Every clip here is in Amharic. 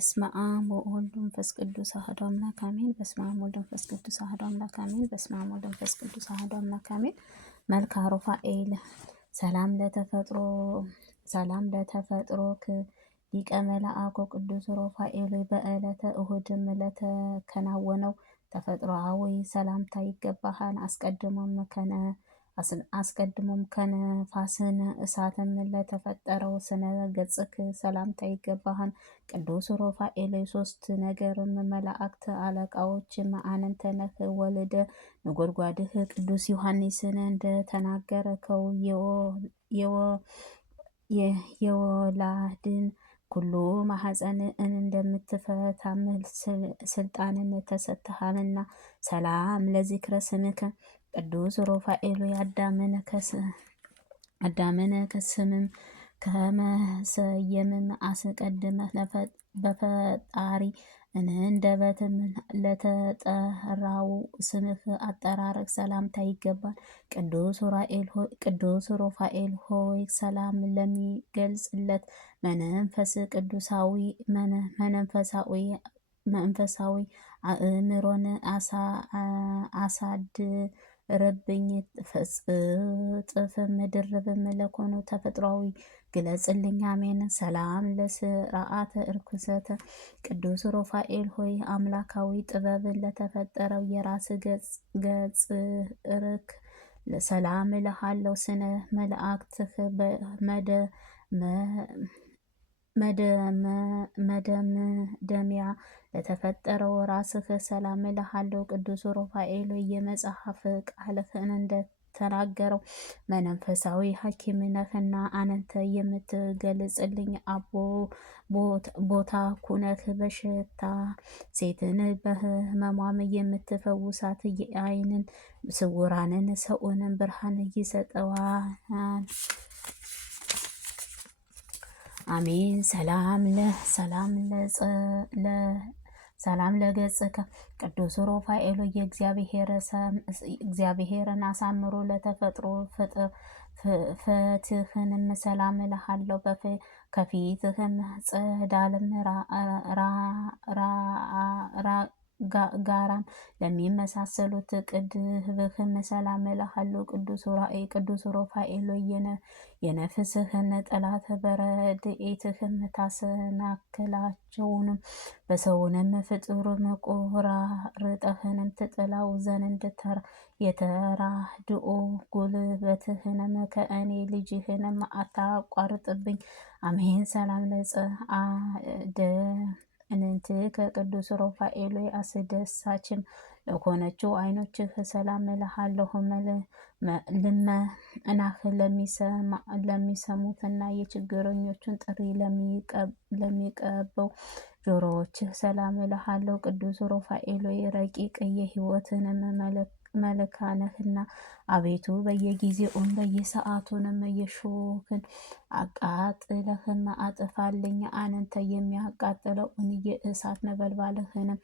በስመ አብ ወወልድ ወመንፈስ ቅዱስ አሐዱ አምላክ አሜን። በስመ አብ ወወልድ ወመንፈስ ቅዱስ አሐዱ አምላክ አሜን። በስመ አብ ወወልድ ወመንፈስ ቅዱስ አሐዱ አምላክ አሜን። መልክአ ሩፋኤል ሰላም ለተፈጥሮክ ሊቀ መላእክት ቅዱስ ሩፋኤል በዕለተ እሁድም ለተከናወነው ተፈጥሮአዊ ሰላምታ ይገባሃል። አስቀድሞም ከነፋስን እሳትም ለተፈጠረው ስነ ገጽክ ሰላምታ ይገባሃል። ቅዱስ ሩፋኤል ሶስት ነገርም መላእክት አለቃዎች አንተ ነህ። ወልደ ነጎድጓድህ ቅዱስ ዮሐንስን እንደተናገርከው የወላድን ኩሉ ማኅፀን እንደምትፈታም ስልጣንን ተሰጥተሃልና። ሰላም ለዚክረ ስምከ ቅዱስ ሩፋኤል አዳምን ከስምም ከመሰየምም አስቀድመህ በፈጣሪ እንደበትም ለተጠራው ስምህ አጠራረቅ ሰላምታ ይገባል። ቅዱስ ሩፋኤል ሆይ ሰላም ለሚገልጽለት መንፈስ ቅዱሳዊ መንፈሳዊ አእምሮን አሳድርብኝ። ጥፍም ድርብም ለኮኑ ተፈጥሯዊ ግለጽልኝ። አሜን። ሰላም ለስርዓተ እርኩሰተ ቅዱስ ሩፋኤል ሆይ አምላካዊ ጥበብን ለተፈጠረው የራስ ገጽ ርክ ሰላም እልሃለሁ። ስነ መላእክትህ መደምደሚያ ለተፈጠረው ራስህ ሰላም እልሃለሁ። ቅዱስ ሩፋኤል የመጽሐፍ ቃልህን እንደተናገረው መንፈሳዊ ሐኪም ነህና አንተ የምትገልጽልኝ ቦታ ኩነህ በሽታ ሴትን በህመሟም የምትፈውሳት የዓይንን ስውራንን ሰውንም ብርሃን ይሰጠዋል። አሜን። ሰላም ለገጽከ ቅዱስ ሩፋኤል እግዚአብሔርን አሳምሮ ለተፈጥሮ ፍትህንም ሰላም እልሃለሁ። ከፊትህም ጸዳልም ጋራም ለሚመሳሰሉት ቅድህም ሰላም እልሃለሁ። ቅዱስ ሩፋኤል የነፍስህን ጠላት በረድኤትህም ታሰናክላቸውንም በሰውንም ፍጡርም ቆራርጠህንም ትጥላው ዘንድ የተራድኦ ጉልበትህንም ከእኔ ልጅህንም አታቋርጥብኝ። አሜን። ሰላም እንት ከቅዱስ ሩፋኤል አስደሳችም ለሆነችው አይኖችህ ሰላም እልሃለሁ። ልመናህ ለሚሰሙትና የችግረኞቹን ጥሪ ለሚቀበው ጆሮዎችህ ሰላም እልሃለሁ። ቅዱስ ሩፋኤል ረቂቅ የሕይወትንም መለካነህና አቤቱ በየጊዜውም በየሰዓቱንም የሾህን አቃጥለህም አጥፋልኝ። አንተ የሚያቃጥለውን የእሳት ነበልባልህንም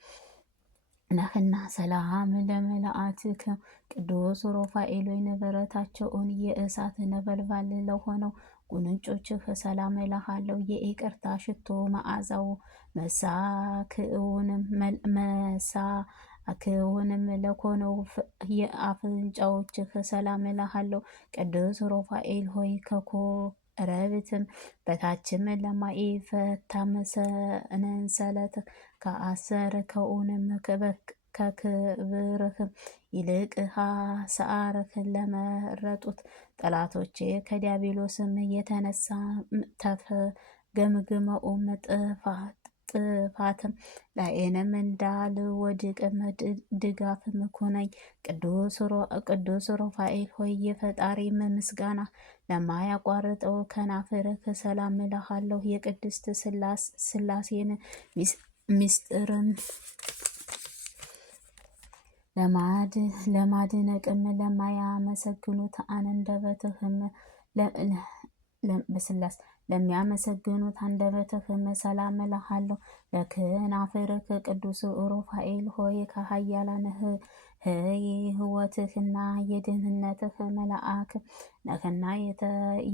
ነህና። ሰላም ለመላእክትከ ቅዱስ ሩፋኤል ንብረታቸውን የእሳት ነበልባል ለሆነው ጉንጮችህ ሰላም እልሃለሁ። የይቅርታ ሽቶ መዓዛው መሳክውንም ለኮነው የአፍንጫዎችህ ሰላም እልሃለሁ። ቅዱስ ሩፋኤል ሆይ ከኮረብትም በታችም ለማይፈታም ሰንሰለት ከአሰርከውንም ከክብርህም ይልቅ ኃሣርህን ለመረጡት ጠላቶቼ ከዲያብሎስም የተነሳ ተፍገምግመውም ጥፋትም ላይንም እንዳልወድቅም ድጋፍም ኩነኝ። ቅዱስ ሩፋኤል ሆይ የፈጣሪም ምስጋና ለማያቋርጠው ከናፍርህ ሰላም እልሃለሁ። የቅድስት ሥላሴን ምስጢርም ለማድነቅም ለማያመሰግኑት አንደበትህም ለሚያመሰግኑት አንደበትህም ሰላም እልሃለሁ። ለክናፍርህ ቅዱስ ሩፋኤል ሆይ ከኃያላን የሕይወትህና የድህነትህ መልአክ ነህና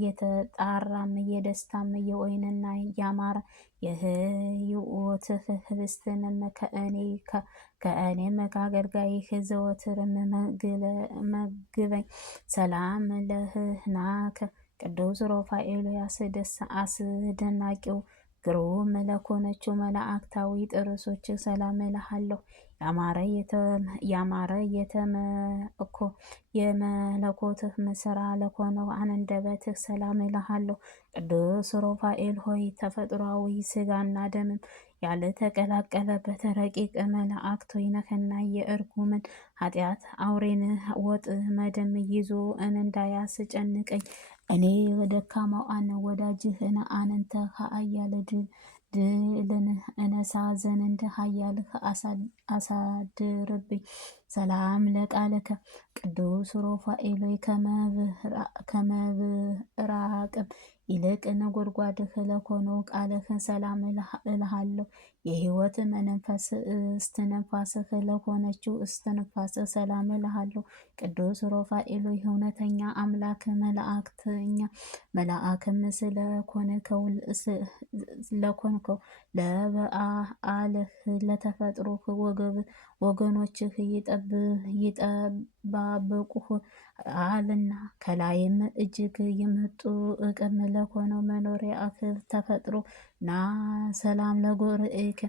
የተጣራም የደስታም የወይንና ያማረ የሕይወትህ ህብስትንም ከእኔም ከአገልጋይህ ዘወትርም መግበኝ። ሰላም ለህናከ ቅዱስ ሩፋኤል አስደናቂው ግሩም ለሆነችው መላእክታዊ ጥርሶች ሰላም እልሃለሁ። ያማረ የመለኮትህ ስራ ለሆነው አንደበትህ ሰላም እልሃለሁ። ቅዱስ ሩፋኤል ሆይ ተፈጥሯዊ ስጋና ደምም ያልተቀላቀለበት ረቂቅ መላእክት ነህና የእርጉምን ኃጢአት አውሬን ወጥመድም ይዞ እንዳያስጨንቀኝ እኔ ደካማው ወዳጅህን አንተ ኃያል ድልን እነሳ ዘንድ ኃያልህ አሳድርብኝ። ሰላም ለቃልከ ቅዱስ ሩፋኤል ከመብራቅም ይልቅ ነጎድጓድህ ለሆነው ቃልህን ሰላም እልሃለሁ። የሕይወት መንፈስ እስትንፋስህ ለሆነችው እስትንፋስህ ሰላም እልሃለሁ። ቅዱስ ሩፋኤል እውነተኛ አምላክ መልአክም ስለኮንከው ለበዓልህ ለተፈጥሮህ ወገኖችህ ይጠባበቁህ አልና ከላይም እጅግ የመጡ እቅም ለሆነው መኖሪያህ ተፈጥሮ ና ሰላም ለጉርኤከ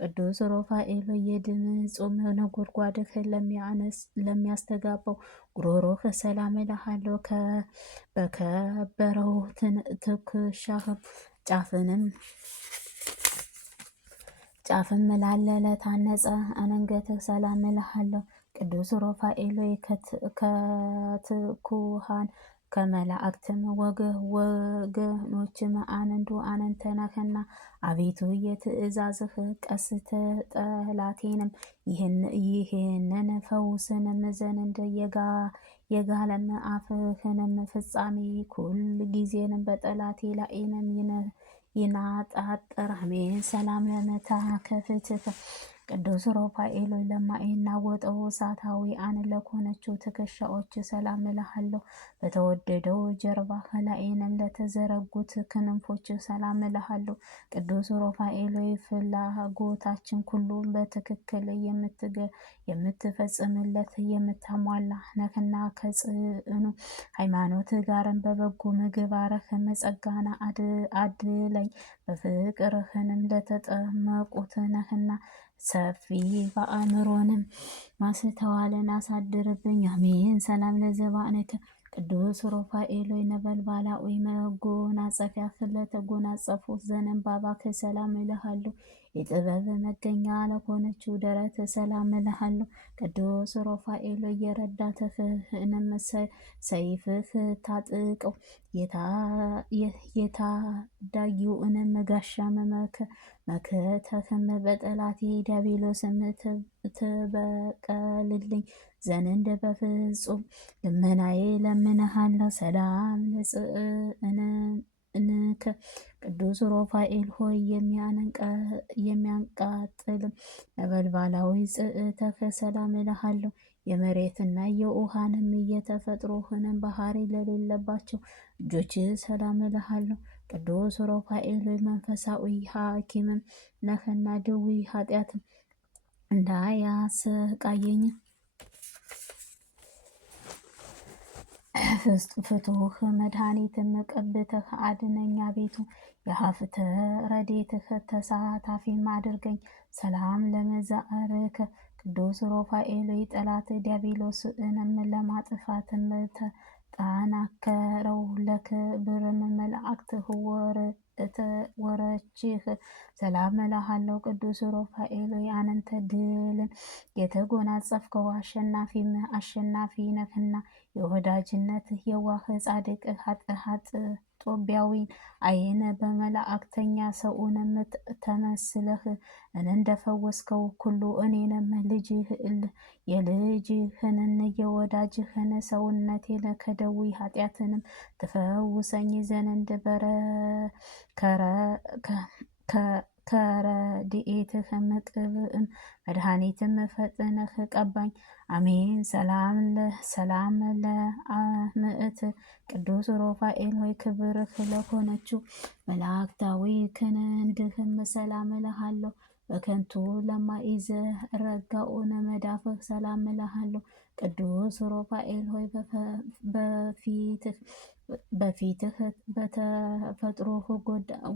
ቅዱስ ሩፋኤል የድምፁም ነጎድጓድህ ለሚያስተጋባው ጉሮሮህ ሰላም እልሃለሁ። በከበረው ትከሻህ ጫፍም ላለ ለታነጸ አንገትህ ሰላም እልሃለሁ። ቅዱስ ሩፋኤል ከትኩሃን ከመላእክትም ወገኖችም አንዱ አንተ ነህና አቤቱ የትእዛዝህ ቀስት ጠላቴንም ይህንን ፈውስንም ዘንድ የጋለም አፍህንም ፍጻሜ ሁል ጊዜንም በጠላቴ ላይንም ይናጣጠር። አሜን። ሰላም ለመታከፍትህ ቅዱስ ሩፋኤል ለማይናወጠው እሳታዊ ለሆነችው ትከሻዎች ሰላም እልሃለሁ። በተወደደው ጀርባህ ላይንም ለተዘረጉት ክንፎች ሰላም እልሃለሁ። ቅዱስ ሩፋኤል ፍላጎታችን ሁሉ በትክክል የምትፈጽምለት የምታሟላ ነህና ከጽኑ ሃይማኖት ጋርም በበጎ ምግባርህ ጸጋን አድለኝ። በፍቅርህንም ለተጠመቁት ነህና ሰፊ በአእምሮንም ማስተዋልን አሳድርብኝ። አሜን። ሰላም ለዘባንከ ቅዱስ ሩፋኤል ነበልባላዊ መጎናጸፊያ ለተጎናጸፉት ዘንባባክ ሰላም እልሃለሁ። የጥበብ መገኛ ለሆነችው ደረት ሰላም እልሃለሁ። ቅዱስ ሩፋኤል የረዳትህንም ሰይፍህ ታጥቀው የታዳጊውንም ጋሻ መከተህም በጠላቴ ዲያብሎስም ትበቀልልኝ ዘንድ በፍጹም ልመናዬ ለምንሃለሁ። ሰላም ለጽእንከ ቅዱስ ሩፋኤል ሆይ የሚያንቃጥልም ነበልባላዊ ጽእተህ ሰላም እልሃለሁ። የመሬትና የውሃንም የተፈጥሮህንም ባህሪ ለሌለባቸው እጆች ሰላም እልሃለሁ። ቅዱስ ሩፋኤል መንፈሳዊ ሐኪምም ነህና ድዊ ኃጢአትም እንዳያሰቃየኝ ፍቱህ መድኃኒትም ቀብተህ አድነኝ። አቤቱ የሀፍተ ረድኤትህ ተሳታፊም አድርገኝ። ሰላም ለመዛእርከ ቅዱስ ሩፋኤል ጠላት ዲያብሎስንም ለማጥፋትም ተጠናከረው ለክብርም መላእክትህ ወረችህ ሰላም እልሃለሁ። ቅዱስ ሩፋኤል አንተ ድልን የተጎናጸፍከው አሸናፊ ነህና የወዳጅነት የዋህ ጻድቅ ኃጥ ጦቢያዊን አይን በመላእክተኛ ሰውንም ተመስለህ እንደፈወስከው ሁሉ እኔንም የልጅህን የወዳጅህን ሰውነቴን ከደዌ ኃጢአትንም ትፈውሰኝ ዘንድ ከረድኤትህም ቅብእም መድኃኒትም ፈጥነህ ቀባኝ። አሜን። ሰላም ለአምዕት ቅዱስ ሩፋኤል ሆይ ክብርህ ለሆነችው መላእክታዊ ክንድህም ሰላም እልሃለሁ። በከንቱ ለማይዘረጋውን መዳፍህ ሰላም እልሃለሁ። ቅዱስ ሩፋኤል ሆይ በፊትህ በተፈጥሮህ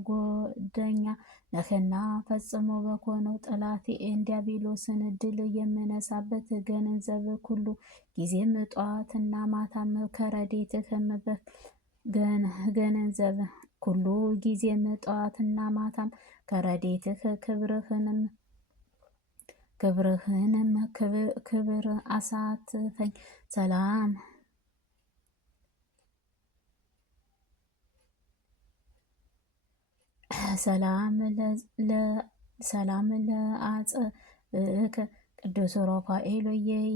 ጎደኛ ነህና ፈጽሞ በኮነው ጠላቴ ዲያብሎስን ድል የምነሳበት ገንዘብ ሁሉ ጊዜም ጠዋትና ማታም ከረድኤትህም ገንዘብ ሁሉ ጊዜም ጠዋትና ማታም ከረድኤትህ ክብር አሳትፈኝ። ሰላም ለአጽብዕከ ቅዱስ ሩፋኤል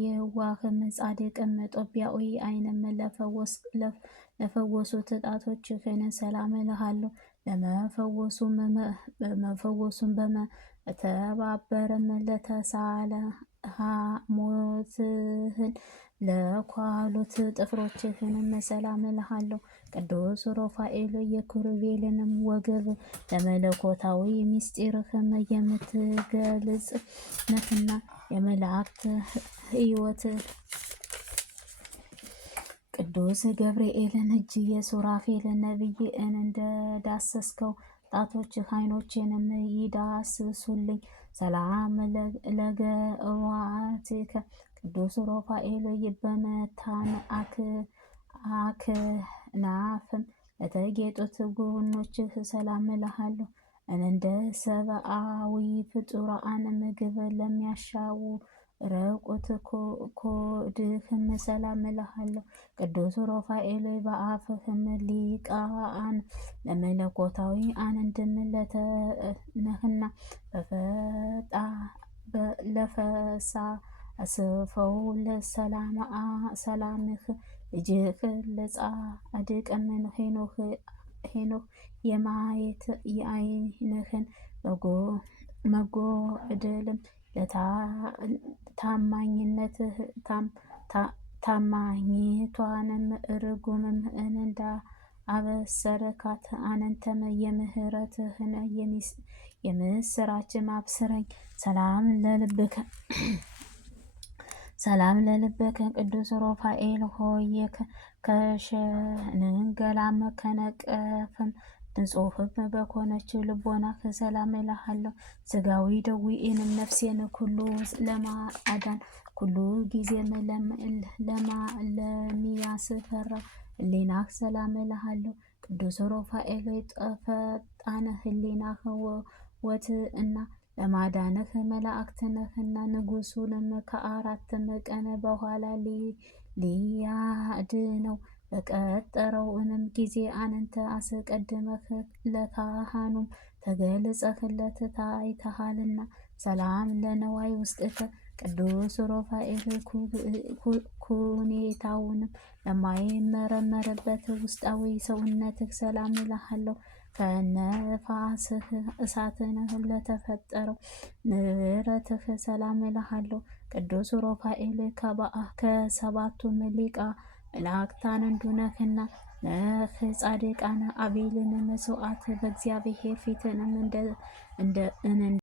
የዋህም ጻድቅም ጦቢያዊ ዓይንም ለፈወሱት ጣቶችህን ሰላም እልሃለሁ። ለመፈወሱም በመተባበርም ለተሳለ ሐሞትህን ለኳሉት ጥፍሮችህንም ሰላም እልሃለሁ። ቅዱስ ሩፋኤል የኪሩቤልንም ወገብ ለመለኮታዊ ምስጢርህም የምትገልጽ ነህና የመላእክት ሕይወት ቅዱስ ገብርኤልን እጅ የሱራፌልን ነቢይን እንደዳሰስከው ጣቶችህ ዓይኖቼንም ይዳስሱልኝ። ሰላም ለገዋትከ ቅዱስ ሩፋኤል በመታን አክናፍም ለተጌጡት ጎኖችህ ሰላም እልሃለሁ። እንደ ሰብአዊ ፍጡራን ምግብ ለሚያሻው ረቁት ኮድህም ሰላም እልሃለሁ። ቅዱስ ሩፋኤል በአፍህም ሊቃን ለመለኮታዊ አንድም ነህና ለፈሳስፈው ለሰላምህ ልጅህ ለጻድቅም ሄኖክ የማየት የዓይንህን መጎደልም ታማኝቷንም ርጉምም እንዳበሰረካት አንተም የምህረትህን የምስራች አብስረኝ። ሰላም ለልብከ ቅዱስ ሩፋኤል ሆይ ከሽንገላም ከነቀፍም ንጹሕም በኮነችው ልቦናህ ሰላም እልሃለሁ። ሥጋዊ ደዌንም ነፍሴን ሁሉ ለማዳን ሁሉ ጊዜም ለሚያስፈራ ሕሊናህ ሰላም እልሃለሁ። ቅዱስ ሩፋኤል ፈጣነ ሕሊናህ ወትእና ለማዳንህ መላእክት ነህና ንጉሡንም ከ4 ቀን በኋላ ሊያድነው በቀጠረውንም ጊዜ አንተ አስቀድመህ ለካህኑም ተገልጸህለት ታይተሃልና። ሰላም ለነዋይ ውስጥከ ቅዱስ ሩፋኤል ኩኔታውንም ለማይመረመርበት ውስጣዊ ሰውነትህ ሰላም እልሃለሁ። ከነፋስህ እሳትንህ ለተፈጠረው ንብረትህ ሰላም እልሃለሁ። ቅዱስ ሩፋኤል ከ7ቱ ሊቃነ መላእክት አንዱ ነህና ጻድቃን አቤልን መስዋዕት በእግዚአብሔር ፊትንም